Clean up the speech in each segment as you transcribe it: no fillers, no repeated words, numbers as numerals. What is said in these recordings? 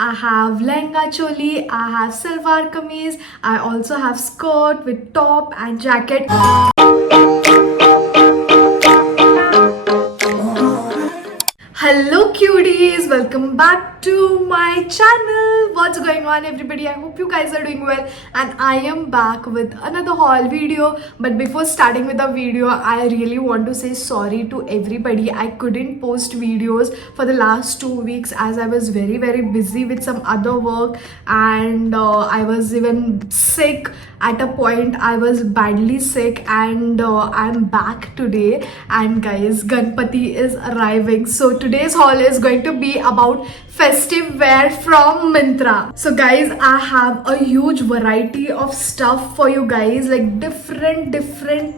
I have lehenga choli, I have salwar kameez, I also have skirt with top and jacket. Hello cuties, welcome back to my channel. What's going on everybody? I hope you guys are doing well and I am back with another haul video. But before starting with the video, I really want to say sorry to everybody. I couldn't post videos for the last 2 weeks as I was very busy with some other work, and I was even sick. At a point I was badly sick, and I'm back today. And guys, Ganpati is arriving, so today's haul is going to be about festive wear from Myntra. So guys, I have a huge variety of stuff for you guys, like different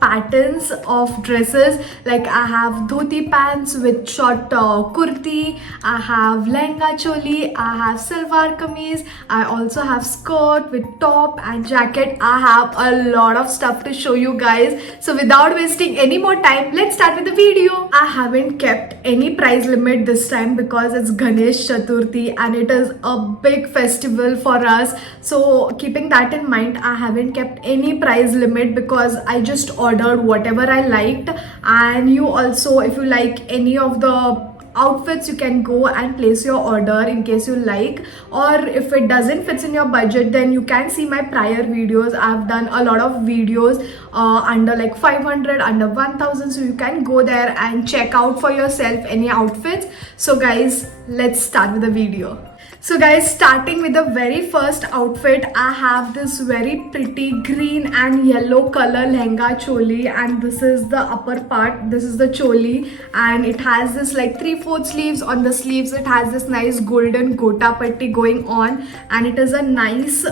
patterns of dresses. Like I have dhoti pants with short kurti, I have lehenga choli, I have salwar kameez, I also have skirt with top and jacket. I have a lot of stuff to show you guys. So without wasting any more time, let's start with the video. I haven't kept any price limit this time because it's Ganesh Chaturthi and it is a big festival for us. So keeping that in mind, I haven't kept any price limit because I just ordered whatever I liked. And you also, if you like any of the outfits, you can go and place your order in case you like, or if it doesn't fit in your budget, then you can see my prior videos. I've done a lot of videos under like 500, under 1000, so you can go there and check out for yourself any outfits. So guys, let's start with the video. So guys, starting with the very first outfit, I have this very pretty green and yellow color lehenga choli, and this is the upper part. This is the choli, and it has this like 3/4 sleeves. On the sleeves it has this nice golden gota patti going on, and it is a nice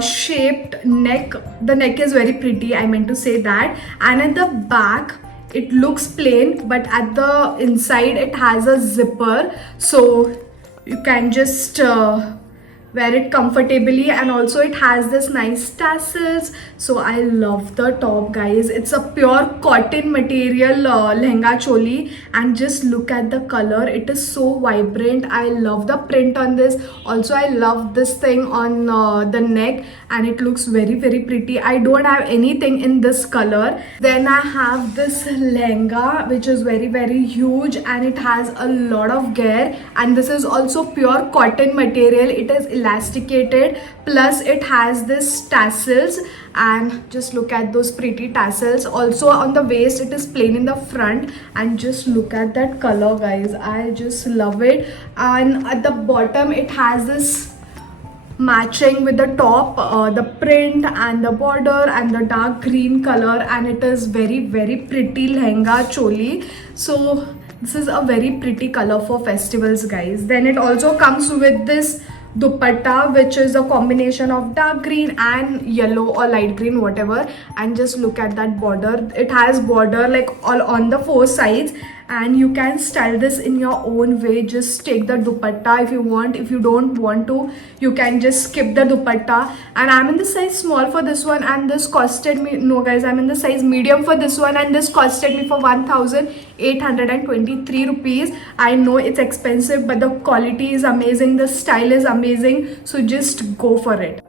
shaped neck. The neck is very pretty, I meant to say that. And at the back it looks plain, but at the inside it has a zipper, so you can just wear it comfortably. And also it has this nice tassels, so I love the top, guys. It's a pure cotton material lehenga choli, and just look at the color. It is so vibrant. I love the print on this. Also I love this thing on the neck, and it looks very pretty. I don't have anything in this color. Then I have this lehenga which is very huge, and it has a lot of gear, and this is also pure cotton material. It is elasticated, plus it has this tassels, and just look at those pretty tassels. Also on the waist it is plain in the front, and just look at that color, guys. I just love it. And at the bottom it has this matching with the top, the print and the border and the dark green color, and it is very pretty lehenga choli. So this is a very pretty color for festivals, guys. Then it also comes with this dupatta, which is a combination of dark green and yellow or light green, whatever. And just look at that border. It has border like all on the 4 sides, and you can style this in your own way. Just take the dupatta if you want. If you don't want to, you can just skip the dupatta. And I'm in the size small for this one, and this costed me, no guys, I'm in the size medium for this one, and this costed me for 1823 rupees. I know it's expensive, but the quality is amazing, the style is amazing, so just go for it.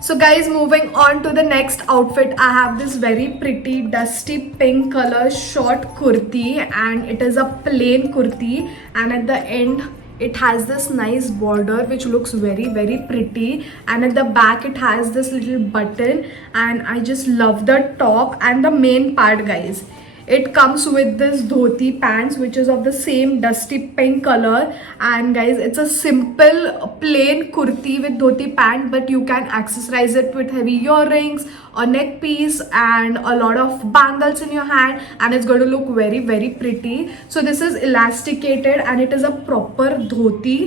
So guys, moving on to the next outfit, I have this very pretty dusty pink color short kurti, and it is a plain kurti, and at the end it has this nice border which looks very pretty, and at the back it has this little button. And I just love the top and the main part, guys. It comes with this dhoti pants which is of the same dusty pink color, and guys, it's a simple plain kurti with dhoti pant, but you can accessorize it with heavy earrings, a neck piece, and a lot of bangles in your hand, and it's going to look very very pretty. So this is elasticated and it is a proper dhoti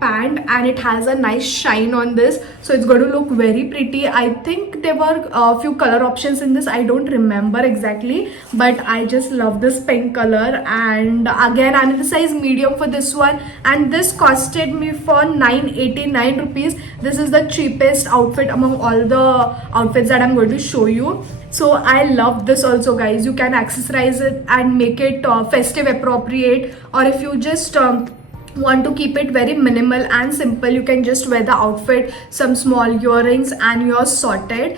pant, and it has a nice shine on this, so it's going to look very pretty. I think there were a few color options in this, I don't remember exactly, but I just love this pink color. And again, I'm in the size medium for this one, and this costed me for 989 rupees. This is the cheapest outfit among all the outfits that I'm going to show you. So I love this also, guys. You can accessorize it and make it festive appropriate, or if you just want to keep it very minimal and simple, you can just wear the outfit, some small earrings, and you're sorted.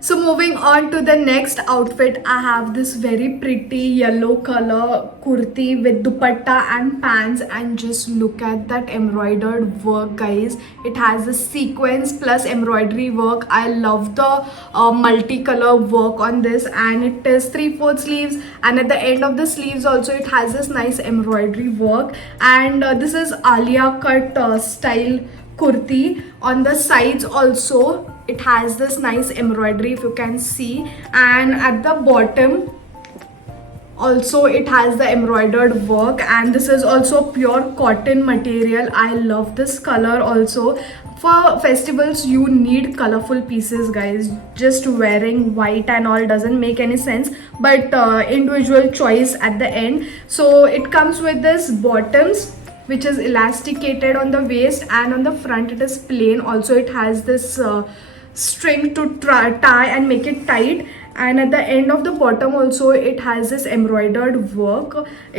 So moving on to the next outfit, I have this very pretty yellow color kurti with dupatta and pants, and just look at that embroidered work, guys. It has the sequence plus embroidery work. I love the multicolor work on this, and it is 3/4 sleeves, and at the end of the sleeves also it has this nice embroidery work. And this is Alia cut style kurti. On the sides also it has this nice embroidery, if you can see, and at the bottom also it has the embroidered work, and this is also pure cotton material. I love this color also. For festivals you need colorful pieces, guys. Just wearing white and all doesn't make any sense, but individual choice at the end. So it comes with this bottoms which is elasticated on the waist, and on the front it is plain. Also it has this string to tie and make it tight, and at the end of the bottom also it has this embroidered work.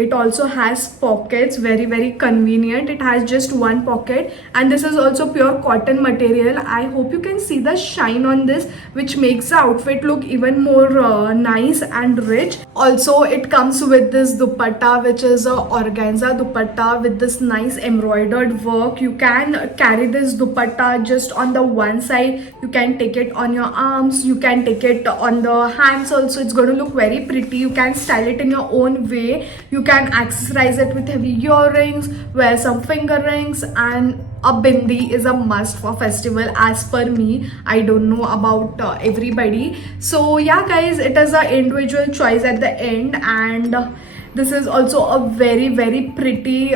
It also has pockets, very very convenient. It has just one pocket, and this is also pure cotton material. I hope you can see the shine on this, which makes the outfit look even more nice and rich. Also it comes with this dupatta, which is a organza dupatta with this nice embroidered work. You can carry this dupatta just on the one side, you can take it on your arms, you can take it on the hands also. It's going to look very pretty. You can style it in your own way. You can accessorize it with heavy earrings, wear some finger rings, and a bindi is a must for festival as per me. I don't know about everybody. So yeah, guys, it is an individual choice at the end, and this is also a very very pretty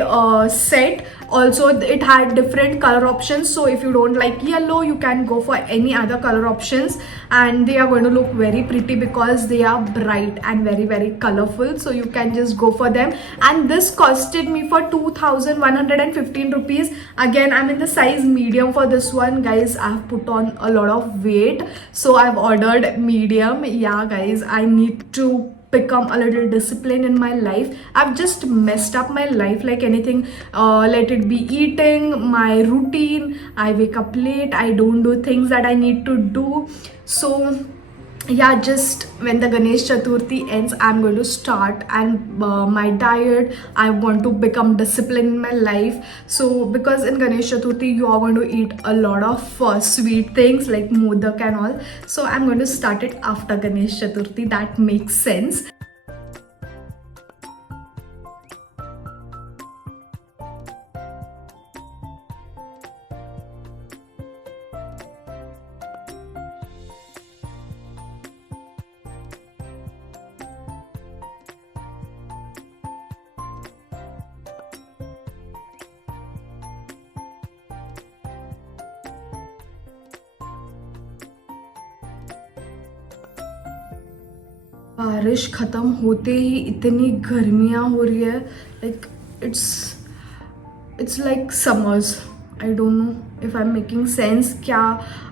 set. Also it had different color options, so if you don't like yellow you can go for any other color options, and they are going to look very pretty because they are bright and very very colorful, so you can just go for them. And this costed me for 2115 rupees. Again, I'm in the size medium for this one, guys. I've put on a lot of weight, so I've ordered medium. Yeah, guys, I need to become a little disciplined in my life. I've just messed up my life like anything. Let it be eating, my routine. I wake up late, I don't do things that I need to do. So yeah, just when the Ganesh Chaturthi ends, I'm going to start and my diet. I want to become disciplined in my life. So because in Ganesh Chaturthi you are going to eat a lot of sweet things like modak and all, so I'm going to start it after Ganesh Chaturthi. That makes sense. बारिश ख़त्म होते ही इतनी गर्मियाँ हो रही है, like it's like summers. I don't know if I am making sense. क्या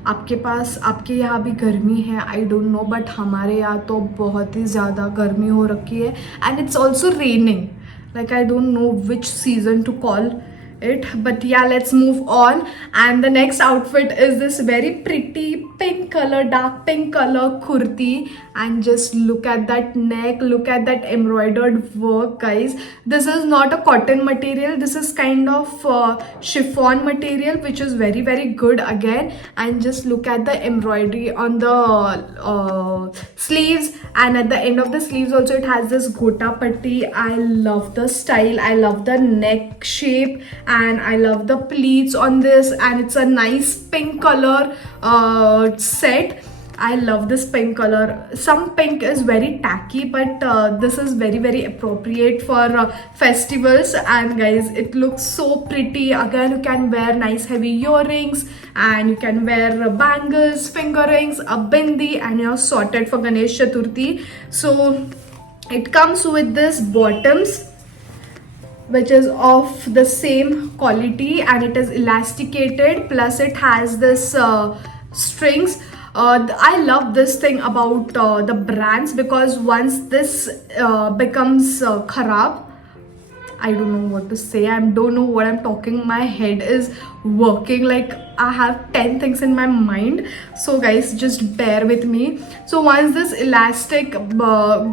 आपके पास, आपके यहाँ भी गर्मी है? आई डोंट नो, बट हमारे यहाँ तो बहुत ही ज़्यादा गर्मी हो रखी है, and it's also raining. Like I don't know which season two call. it. But yeah, let's move on. And the next outfit is this very pretty pink color, dark pink color kurti. And just look at that neck, look at that embroidered work, guys. This is not a cotton material, this is kind of chiffon material, which is very good again. And just look at the embroidery on the sleeves, and at the end of the sleeves also it has this gota patti. I love the style, I love the neck shape, and I love the pleats on this. And it's a nice pink color set. I love this pink color. Some pink is very tacky, but this is very appropriate for festivals. And guys, it looks so pretty. Again, you can wear nice heavy earrings, and you can wear bangles, finger rings, a bindi, and you're sorted for Ganesh Chaturthi. So it comes with this bottoms, which is of the same quality, and it is elasticated, plus it has this strings. I love this thing about the brands, because once this becomes kharab, I don't know what to say. I don't know what I'm talking. My head is working like I have 10 things in my mind. So guys, just bear with me. So once this elastic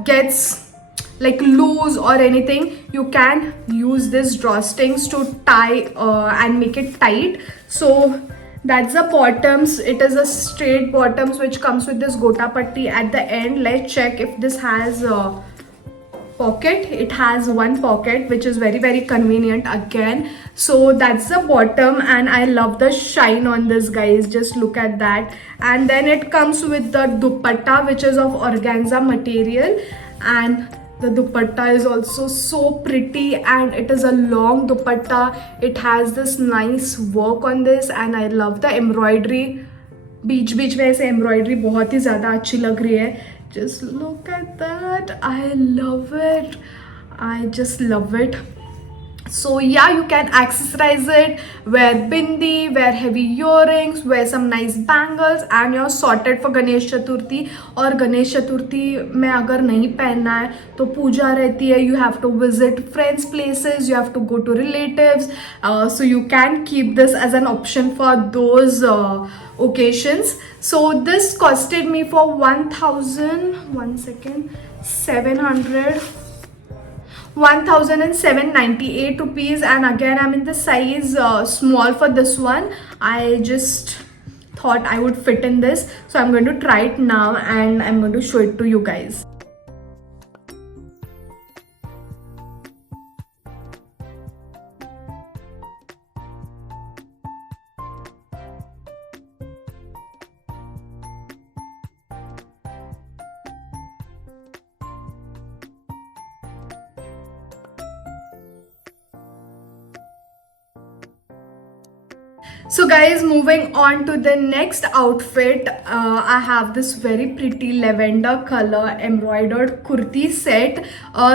gets like loose or anything, you can use this drawstrings to tie and make it tight. So that's the bottoms. It is a straight bottoms which comes with this gota patti at the end. Let's check if this has a pocket. It has one pocket, which is very convenient again. So that's the bottom, and I love the shine on this, guys. Just look at that. And then it comes with the dupatta, which is of organza material, and the dupatta is also so pretty, and it is a long dupatta. It has this nice work on this, and I love the embroidery. बीच में ऐसे embroidery बहुत ही ज़्यादा अच्छी लग रही है. Just look at that. I love it. I just love it. So yeah, you can accessorize it, wear bindi, wear heavy earrings, wear some nice bangles, and you're sorted for Ganesh Chaturthi. और गणेश चतुर्थी में अगर नहीं पहनना है तो पूजा रहती है, you have to visit friends places, you have to go to relatives, so you can keep this as an option for those occasions. So this costed me for 1798 rupees, and again I'm in the size small for this one. I just thought I would fit in this, so I'm going to try it now and I'm going to show it to you guys. So guys, moving on to the next outfit, I have this very pretty lavender color embroidered kurti set.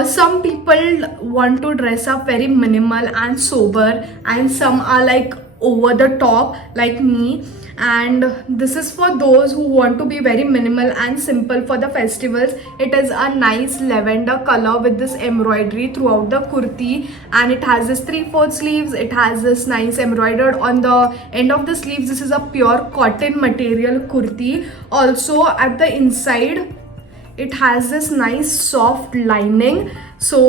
Some people want to dress up very minimal and sober, and some are like over the top like me. And this is for those who want to be very minimal and simple for the festivals. It is a nice lavender color with this embroidery throughout the kurti, and it has this 3/4 sleeves. It has this nice embroidered on the end of the sleeves. This is a pure cotton material kurti. Also at the inside it has this nice soft lining, so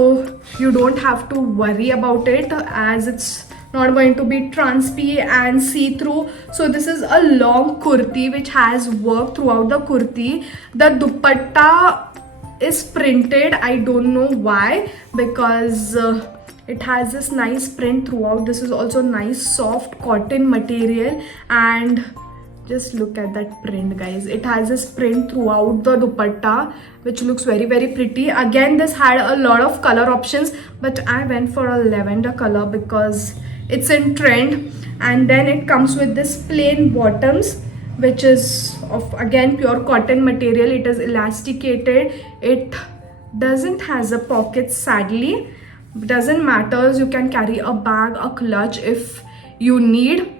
you don't have to worry about it, as it's not going to be transpi and see-through. So this is a long kurti which has work throughout the kurti. The dupatta is printed. I don't know why, because it has this nice print throughout. This is also nice soft cotton material, and just look at that print, guys. It has this print throughout the dupatta, which looks very pretty. Again, this had a lot of color options, but I went for a lavender color because it's in trend. And then it comes with this plain bottoms, which is of again pure cotton material. It is elasticated. It doesn't has a pocket, sadly. Doesn't matter, you can carry a bag, a clutch if you need.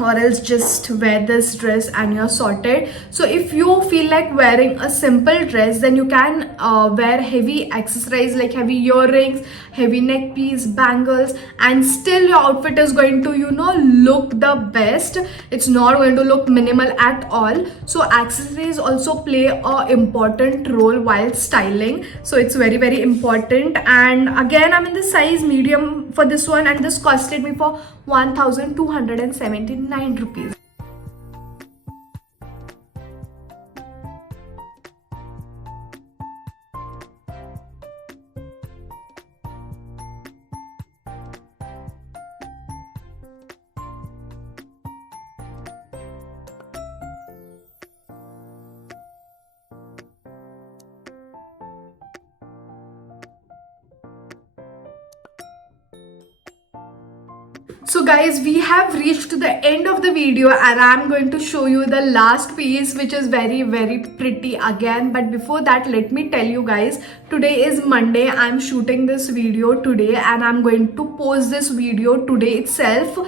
or else just wear this dress and you're sorted. So if you feel like wearing a simple dress, then you can wear heavy accessories like heavy earrings, heavy neck piece, bangles, and still your outfit is going to, you know, look the best. It's not going to look minimal at all. So accessories also play a important role while styling, so it's very very important. And again, I'm in the size medium for this one, and this costed me for 1279 rupees. So guys, we have reached to the end of the video, and I'm going to show you the last piece, which is very very pretty again. But before that, let me tell you guys, today is Monday. I'm shooting this video today and I'm going to post this video today itself,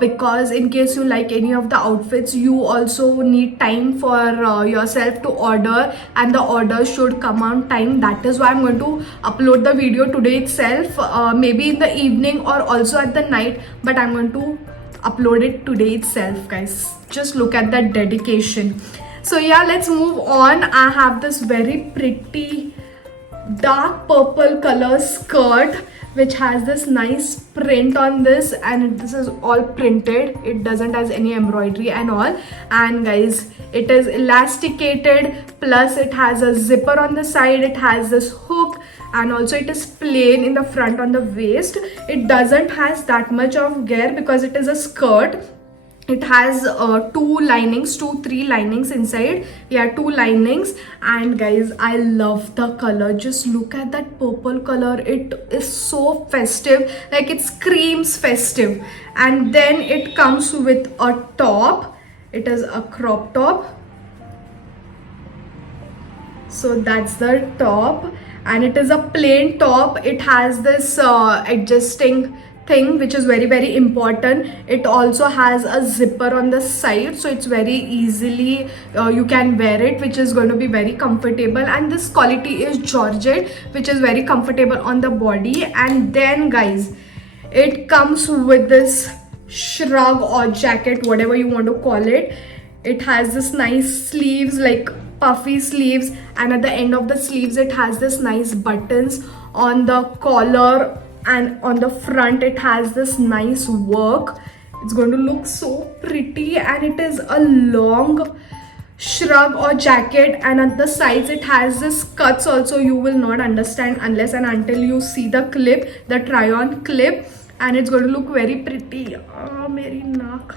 because in case you like any of the outfits, you also need time for yourself to order, and the order should come on time. That is why I'm going to upload the video today itself, maybe in the evening or also at the night, but I'm going to upload it today itself, guys. Just look at that dedication. So yeah, let's move on. I have this very pretty dark purple color skirt which has this nice print on this, and this is all printed. It doesn't has any embroidery and all. And guys, it is elasticated, plus it has a zipper on the side, it has this hook, and also it is plain in the front on the waist. It doesn't has that much of gear because it is a skirt. It has three linings inside. Yeah, two linings. And guys, I love the color. Just look at that purple color. It is so festive, like it screams festive. And then it comes with a top. It is a crop top. So that's the top, and it is a plain top. It has this adjusting thing which is very very important. It also has a zipper on the side, so it's very easily you can wear it, which is going to be very comfortable. And this quality is georgette, which is very comfortable on the body. And then guys, it comes with this shrug or jacket, whatever you want to call it. It has this nice sleeves, like puffy sleeves, and at the end of the sleeves it has this nice buttons on the collar, and on the front it has this nice work. It's going to look so pretty, and it is a long shrug or jacket, and at the sides it has this cuts also. You will not understand unless and until you see the clip, the try on clip, and it's going to look very pretty. Oh, meri naak,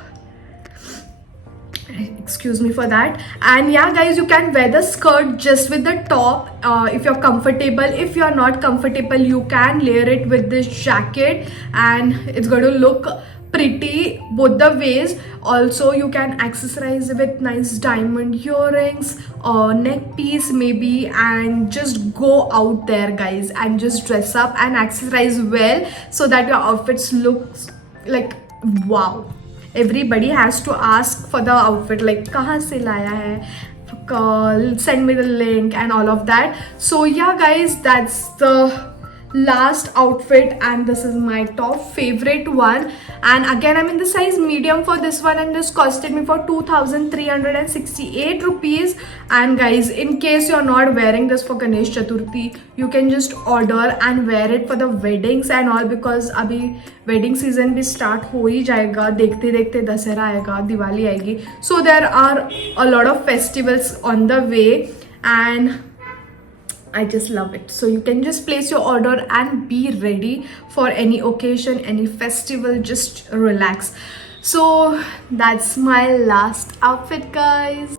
excuse me for that. And yeah guys, you can wear the skirt just with the top if you're comfortable. If you're not comfortable, you can layer it with this jacket, and it's going to look pretty both the ways. Also, you can accessorize with nice diamond earrings or neck piece maybe, and just go out there guys and just dress up and accessorize well, so that your outfits looks like wow. Everybody has to ask for the outfit, like kahan se laya hai, send me the link and all of that. So yeah guys, that's the last outfit, and this is my top favorite one. And again, I'm in the size medium for this one, and this costed me for 2368 rupees. And guys, in case you're not wearing this for Ganesh Chaturthi, you can just order and wear it for the weddings and all, because abhi wedding season भी start हो ही जाएगा. देखते देखते दशहरा आएगा, दिवाली आएगी. So there are a lot of festivals on the way, and I just love it. So you can just place your order and be ready for any occasion, any festival. Just relax. So that's my last outfit guys.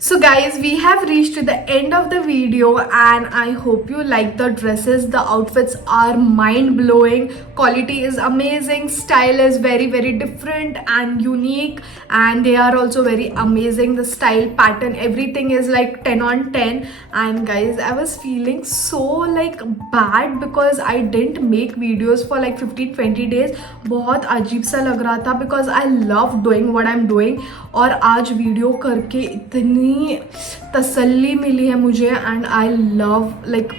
So guys, we have reached to the end of the video and I hope you like the dresses. The outfits are mind-blowing. Quality is amazing. Style is very different and unique, and they are also very amazing. The style, pattern, everything is like 10 on 10. And guys, I was feeling so like bad because I didn't make videos for like 15-20 days. बहुत अजीब सा लग रहा था because I love doing what I'm doing. और आज video करके इतनी तसल्ली मिली है मुझे and I love, like,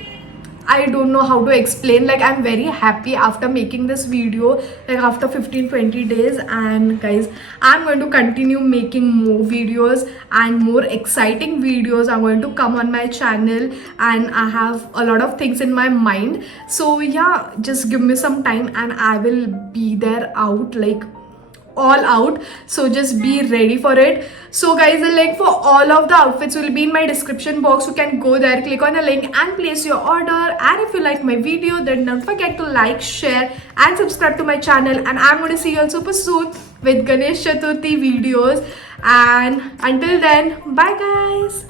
I don't know how to explain, like I'm very happy after making this video, like after 15-20 days. And guys, I'm going to continue making more videos and more exciting videos are going to come on my channel, and I have a lot of things in my mind. So yeah, just give me some time and I will be there out, like all out. So just be ready for it. So guys, the link for all of the outfits will be in my description box. You can go there, click on the link and place your order. And if you like my video, then don't forget to like, share and subscribe to my channel. And I'm going to see you all super soon with Ganesh Chaturthi videos. And until then, bye guys.